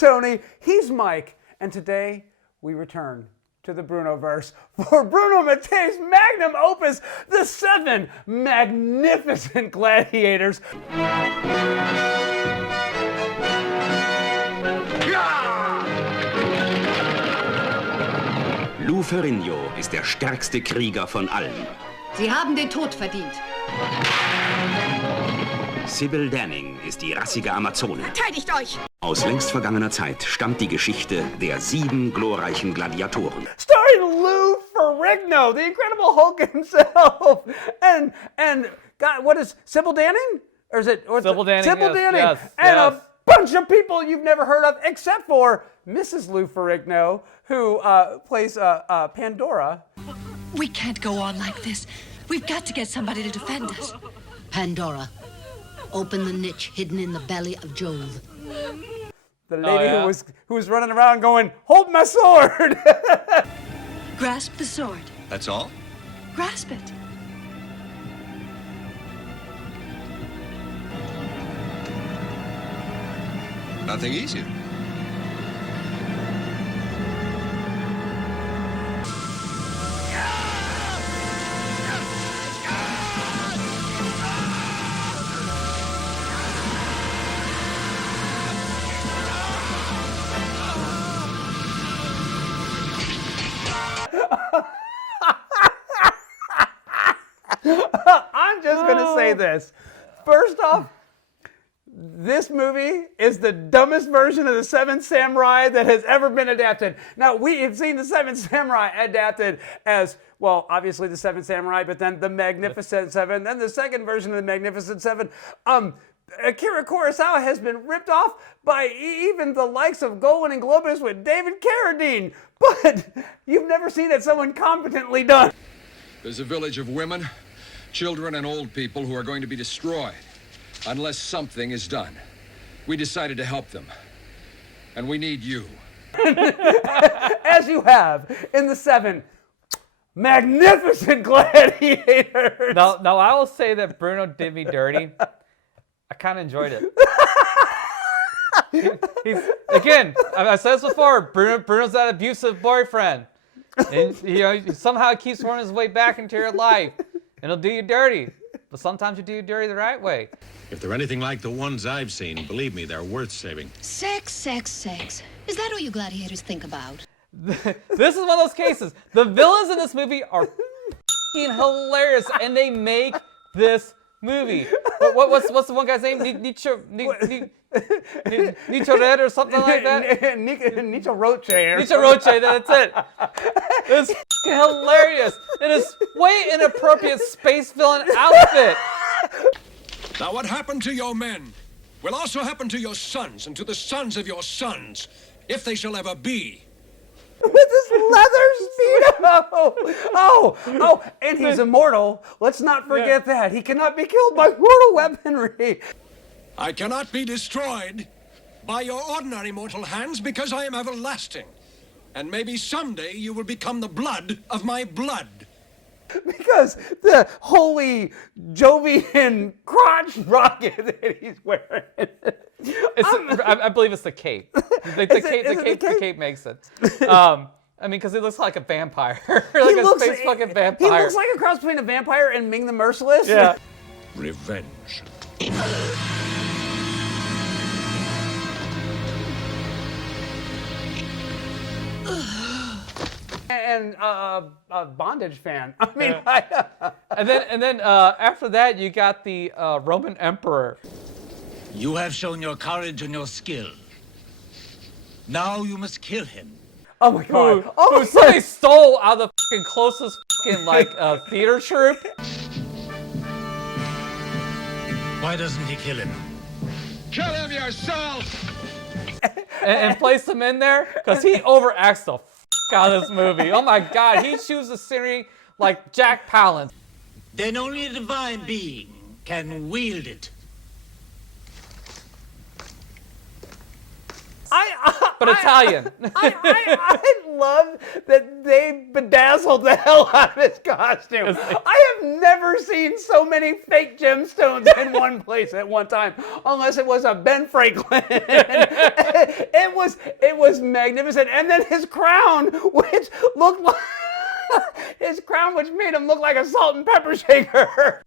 Tony, he's Mike, and today we return to the Brunoverse for Bruno Mattei's magnum opus, the Seven Magnificent Gladiators. Lou Ferrigno ist der stärkste Krieger von allen. Sie haben den Tod verdient. Sybil Danning ist die rassige Amazone. Verteidigt euch! Aus längst vergangener Zeit stammt die Geschichte der 7 glorreichen Gladiatoren. Starring Lou Ferrigno, the Incredible Hulk himself, and God, what is Sybil Danning? Or is it Sybil Danning? Sybil Danning, yes, and yes. a bunch of people you've never heard of, except for Mrs. Lou Ferrigno, who plays Pandora. We can't go on like this. We've got to get somebody to defend us. Pandora, open the niche hidden in the belly of Jove. The lady who was running around going, "Hold my sword!" Grasp the sword. That's all? Grasp it. Nothing easier. I'm just going to say this. First off, this movie is the dumbest version of the Seven Samurai that has ever been adapted. Now, we have seen the Seven Samurai adapted as, well, obviously the Seven Samurai, but then the Magnificent Seven, then the second version of the Magnificent Seven. Akira Kurosawa has been ripped off by even the likes of Golan and Globus with David Carradine, but you've never seen it so incompetently done. There's a village of women, children, and old people who are going to be destroyed unless something is done. We decided to help them, and we need you. As you have in the Seven Magnificent Gladiators. Now I will say that Bruno did me dirty. I kind of enjoyed it. He's again, I said this before, Bruno's that abusive boyfriend. And, somehow he keeps working his way back into your life. And he'll do you dirty. But sometimes you do you dirty the right way. If they're anything like the ones I've seen, believe me, they're worth saving. Sex, sex, sex. Is that all you gladiators think about? This is one of those cases. The villains in this movie are f***ing hilarious, and they make this movie. What's the one guy's name? Nicerote or something like that? Nicerote. Nicerote, that's it. It's f***ing hilarious. It is way inappropriate space villain outfit. Now, what happened to your men will also happen to your sons and to the sons of your sons, if they shall ever be. With his leather speedo. Oh, and he's immortal. Let's not forget that. He cannot be killed by mortal weaponry. I cannot be destroyed by your ordinary mortal hands because I am everlasting. And maybe someday you will become the blood of my blood. Because the holy Jovian crotch rocket that he's wearing. I believe it's the cape. The cape makes it. Because he looks like a vampire. Like a space fucking vampire. He looks like a cross between a vampire and Ming the Merciless. Yeah. Revenge. And a bondage fan. I mean, and then after that, you got the Roman Emperor. You have shown your courage and your skill. Now you must kill him. Oh my God! Who somebody stole out of the fucking closest fucking theater troupe. Why doesn't he kill him? Kill him yourself! and place him in there because he overacts the out of this movie. Oh my God, he chews the scenery like Jack Palance. Then only a divine being can wield it. but Italian. I love that they bedazzled the hell out of his costume. I have never seen so many fake gemstones in one place at one time, unless it was a Ben Franklin. It was magnificent. And then his crown, which looked like which made him look like a salt and pepper shaker.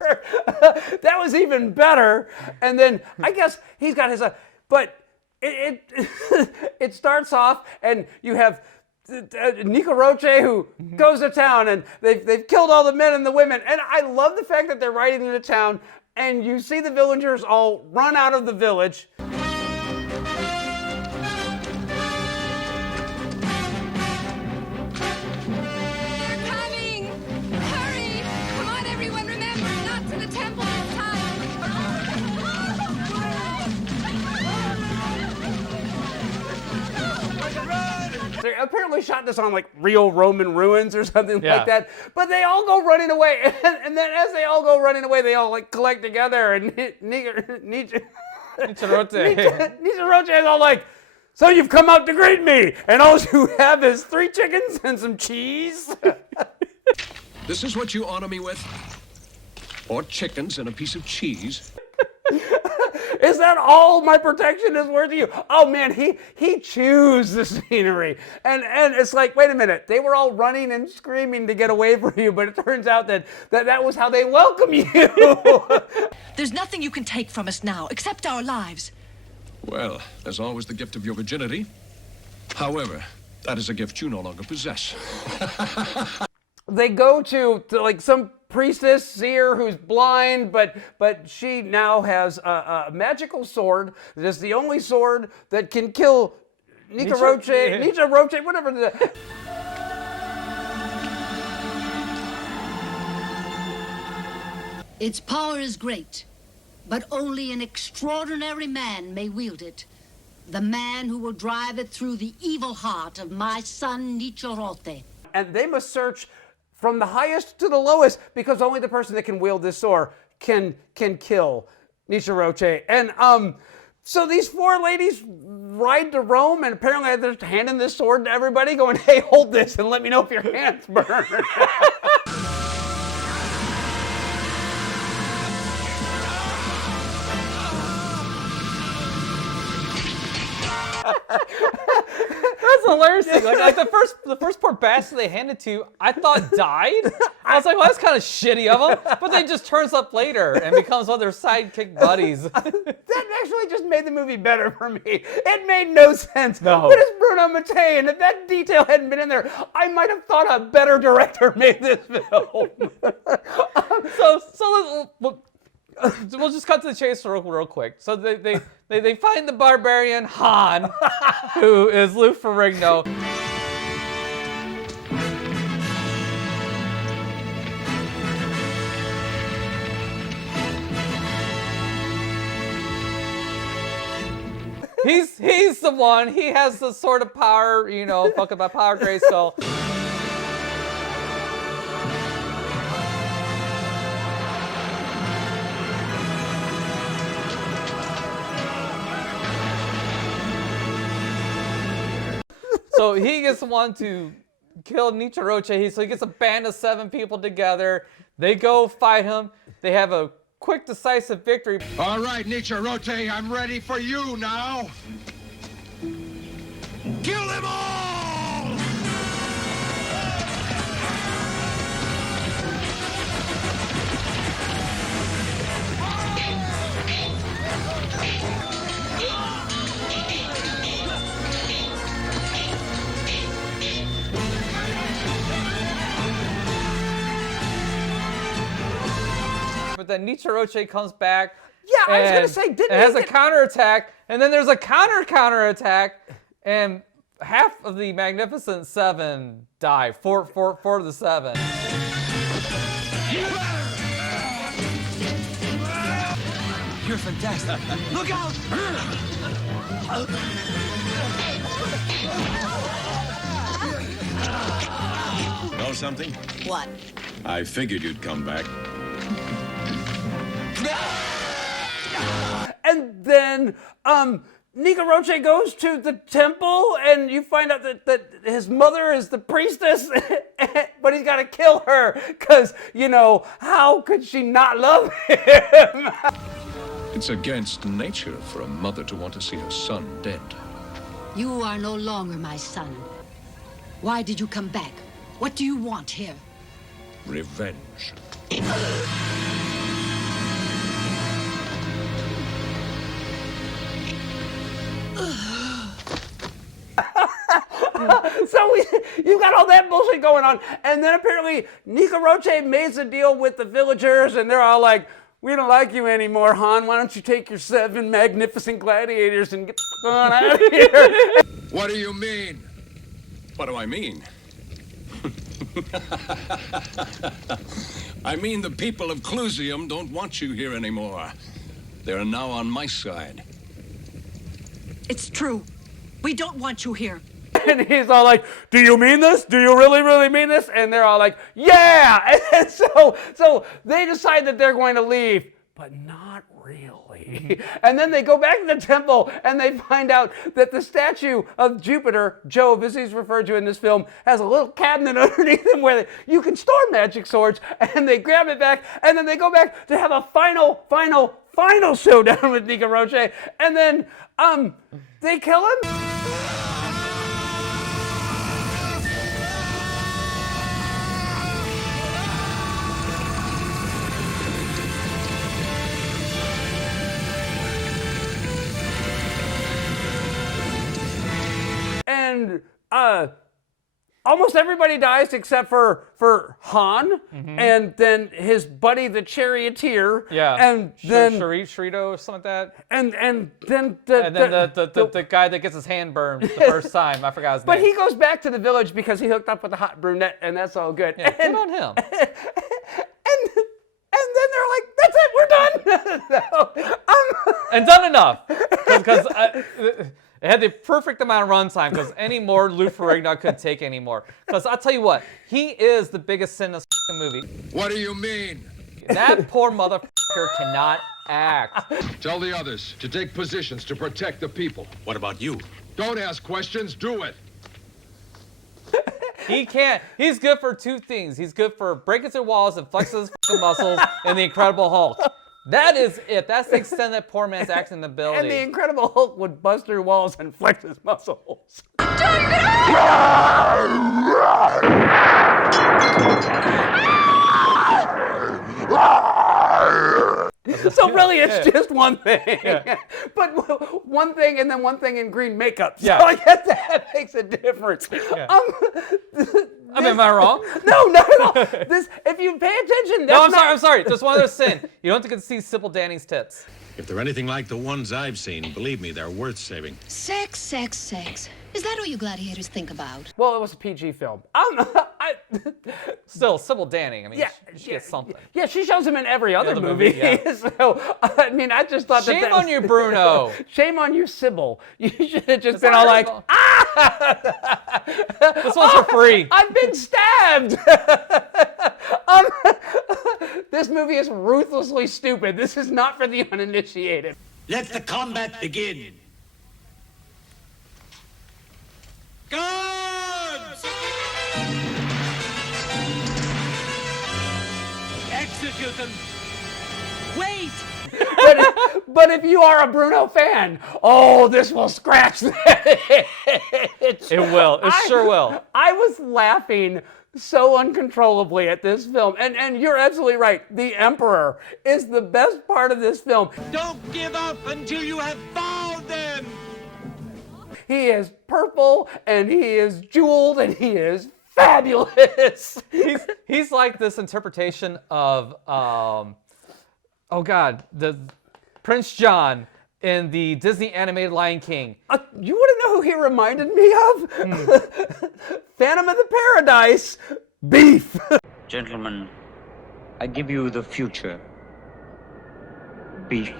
That was even better. And then I guess he's got his, but it starts off and you have Nicerote who goes to town and they've killed all the men and the women. And I love the fact that they're riding into town and you see the villagers all run out of the village. They apparently shot this on like real Roman ruins or something like that. But they all go running away, and then as they all go running away, they all like collect together. And Nicerote is all like, "So you've come out to greet me, and all you have is 3 chickens and some cheese." This is what you honor me with? 4 chickens and a piece of cheese? Is that all my protection is worth to you? Oh man, he chews the scenery. And it's like, wait a minute, they were all running and screaming to get away from you, but it turns out that was how they welcome you. There's nothing you can take from us now, except our lives. Well, there's always the gift of your virginity. However, that is a gift you no longer possess. They go to like some priestess seer who's blind, but she now has a magical sword. It's the only sword that can kill Nicerote, whatever. Its power is great, but only an extraordinary man may wield it. The man who will drive it through the evil heart of my son Nicerote. And they must search from the highest to the lowest, because only the person that can wield this sword can kill Nicerote. And so these 4 ladies ride to Rome, and apparently they're handing this sword to everybody, going, "Hey, hold this and let me know if your hands burn." That's hilarious thing. Like the first poor bastard they handed to, I thought died. I was like, well, that's kind of shitty of them. But then just turns up later and becomes one of their sidekick buddies. That actually just made the movie better for me. It made no sense. No. But it's Bruno Mattei, and if that detail hadn't been in there, I might have thought a better director made this film. We'll just cut to the chase real quick. So they find the barbarian Han, who is Lou Ferrigno. He's the one. He has the sort of power, fucking by power Grayskull. So he gets the one to kill Nicerote. So he gets a band of 7 people together. They go fight him. They have a quick, decisive victory. All right, Nicerote, I'm ready for you now. Kill them all! But then Nicerote comes back. Yeah, I was gonna say, it has a counterattack, and then there's a counterattack, and half of the Magnificent Seven die. Four of the 7. You're fantastic. Look out! Know something? What? I figured you'd come back. then Nicerote goes to the temple, and you find out that his mother is the priestess, but he's got to kill her because, you know, how could she not love him? It's against nature for a mother to want to see her son dead. You are no longer my son. Why did you come back? What do you want here? Revenge. So you got all that bullshit going on, and then apparently Nicerote makes a deal with the villagers, and they're all like, "We don't like you anymore, Han. Why don't you take your 7 magnificent gladiators and get the fuck on out of here?" What do you mean? What do I mean? I mean the people of Clusium don't want you here anymore. They're now on my side. It's true. We don't want you here. And he's all like, "Do you mean this? Do you really, really mean this?" And they're all like, "Yeah!" And so they decide that they're going to leave, but not really. And then they go back to the temple, and they find out that the statue of Jupiter, Jove, as he's referred to in this film, has a little cabinet underneath him where you can store magic swords, and they grab it back, and then they go back to have a final showdown with Nicerote, and then, they kill him? And almost everybody dies except for Han, and then his buddy, the charioteer. Yeah. And then Sharito or something like that. and then the guy that gets his hand burned the first time. I forgot his name. But he goes back to the village because he hooked up with a hot brunette, and that's all good. Yeah, good on him. And then they're like, "That's it, we're done." And done enough. Because it had the perfect amount of runtime, because any more Lou Ferrigno couldn't take anymore. Because I'll tell you what, he is the biggest sin in this movie. What do you mean? That poor motherfucker cannot act. Tell the others to take positions to protect the people. What about you? Don't ask questions, do it. He can't. He's good for two things. He's good for breaking through walls and flexing his muscles in the Incredible Hulk. That is it. That's the extent that poor man's acting ability. And the Incredible Hulk would bust through walls and flex his muscles. So really, it's just one thing. Yeah. But one thing and then one thing in green makeup. So Yeah. I guess that makes a difference. Yeah. I mean, am I wrong? No, not at all. If you pay attention, that's I'm sorry. Just one other sin. You don't have to get to see Sybil Danning's tits. If they're anything like the ones I've seen, believe me, they're worth saving. Sex, sex, sex. Is that all you gladiators think about? Well, it was a PG film. Still, Sybil Danning. I mean, Yeah, she gets something. Yeah, she shows him in every other other movie. movie, yeah. So, I mean, I just thought Shame that on you, Bruno. Shame on you, Sybil. You should have just been all like, This one's for free. I've been stabbed. This movie is ruthlessly stupid. This is not for the uninitiated. Let the combat begin. Guards! Execute them. Wait! But if you are a Bruno fan, oh, this will scratch that itch. It will. It sure will. I was laughing so uncontrollably at this film. And you're absolutely right. The Emperor is the best part of this film. Don't give up until you have found them. He is purple, and he is jeweled, and he is fabulous. He's like this interpretation of, the Prince John in the Disney animated Lion King. You want to know who he reminded me of? Phantom of the Paradise, Beef. Gentlemen, I give you the future. Beef.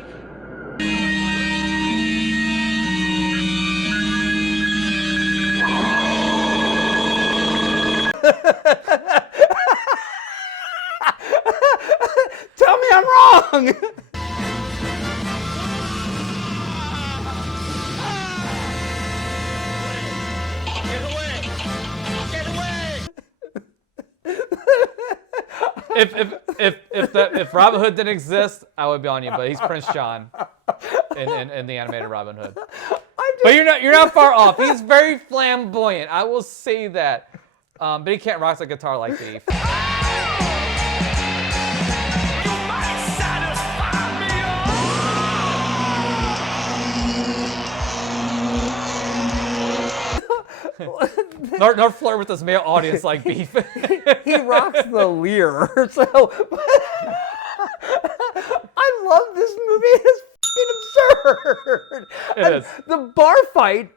Tell me I'm wrong. if Robin Hood didn't exist, I would be on you. But he's Prince John in the animated Robin Hood. But you're not far off. He's very flamboyant. I will say that. But he can't rock the guitar like Beef. nor flirt with his male audience like Beef. He rocks the lyre. So I love this movie. It's fucking absurd. It is. The bar fight.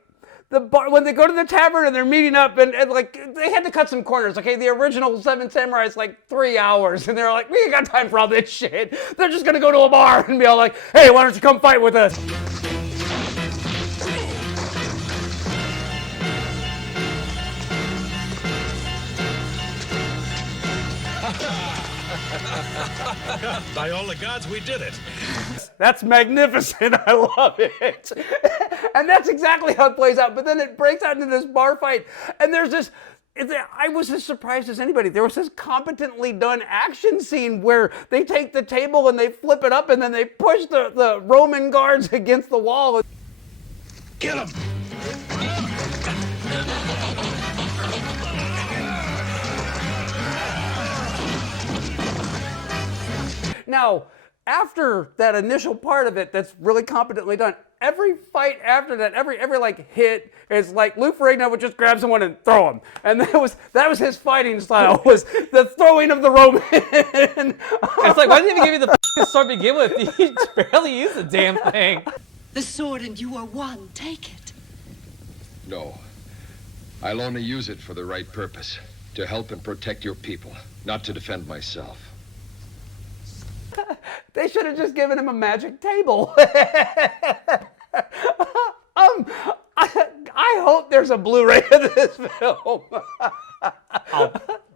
When they go to the tavern and they're meeting up and like they had to cut some corners. Okay, the original Seven Samurai is like 3 hours, and they're like, we ain't got time for all this shit. They're just gonna go to a bar and be all like, hey, why don't you come fight with us? By all the gods, we did it. That's magnificent. I love it. And that's exactly how it plays out. But then it breaks out into this bar fight. And there's this, I was as surprised as anybody. There was this competently done action scene where they take the table and they flip it up and then they push the Roman guards against the wall. Kill him! Now, after that initial part of it that's really competently done, every fight after that, every like hit is like Lou Ferrigno would just grab someone and throw him. And that was his fighting style, was the throwing of the Roman. It's like, why didn't he even give you the sword to begin with? You barely used the damn thing. The sword and you are one. Take it. No. I'll only use it for the right purpose. To help and protect your people, not to defend myself. They should have just given him a magic table. I hope there's a Blu-ray of this film.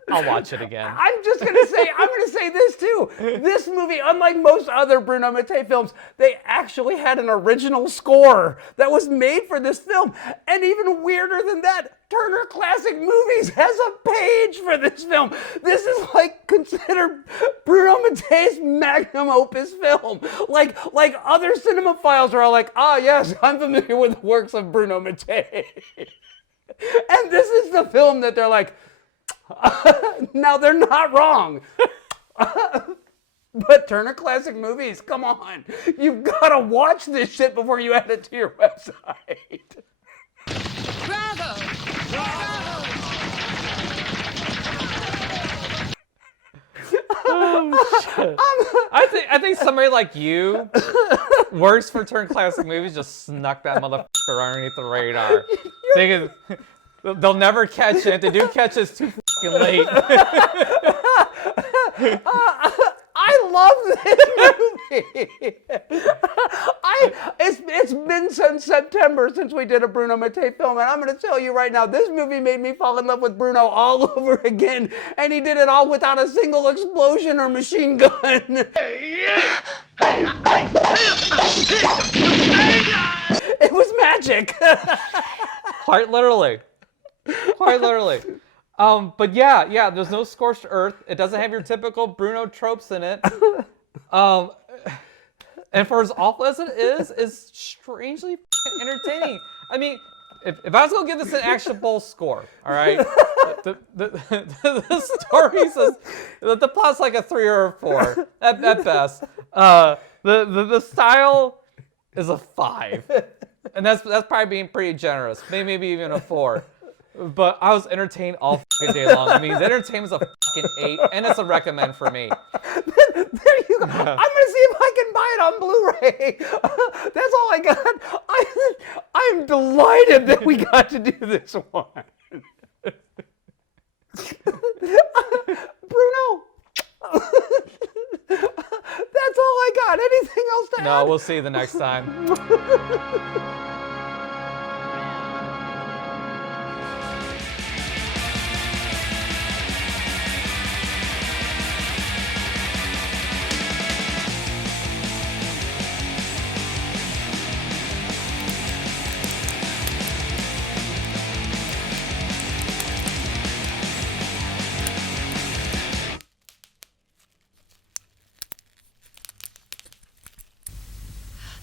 I'll watch it again. I'm gonna say this too. This movie, unlike most other Bruno Mattei films, they actually had an original score that was made for this film. And even weirder than that, Turner Classic Movies has a page for this film. This is like considered Bruno Mattei's magnum opus film. Like other cinemaphiles are all like, ah, yes, I'm familiar with the works of Bruno Mattei. And this is the film that they're like, now they're not wrong. But Turner Classic Movies, come on. You've got to watch this shit before you add it to your website. Bravo! Oh, shit. I think somebody like you works for Turner Classic Movies, just snuck that motherfucker underneath the radar. Thinking they'll never catch it. If they do catch it, it's too fucking late. I love this movie. It's been since September since we did a Bruno Mattei film, and I'm going to tell you right now, this movie made me fall in love with Bruno all over again, and he did it all without a single explosion or machine gun. It was magic. Quite literally. Quite literally. But yeah, there's no scorched earth. It doesn't have your typical Bruno tropes in it. And for as awful as it is, it's strangely entertaining. I mean, if I was going to give this an actionable score, all right, the story says the plot's like a 3 or a 4 at best. The style is a 5, and that's probably being pretty generous. Maybe even a 4. But I was entertained all fucking day long. I mean, the entertainment's a fucking 8, and it's a recommend for me. There you go. I'm gonna see if I can buy it on Blu-ray. That's all I got. I'm delighted that we got to do this one. Bruno. That's all I got. Anything else to add? No, we'll see you the next time.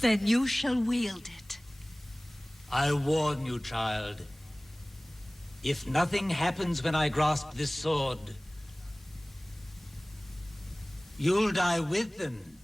Then you shall wield it. I warn you, child. If nothing happens when I grasp this sword, you'll die with them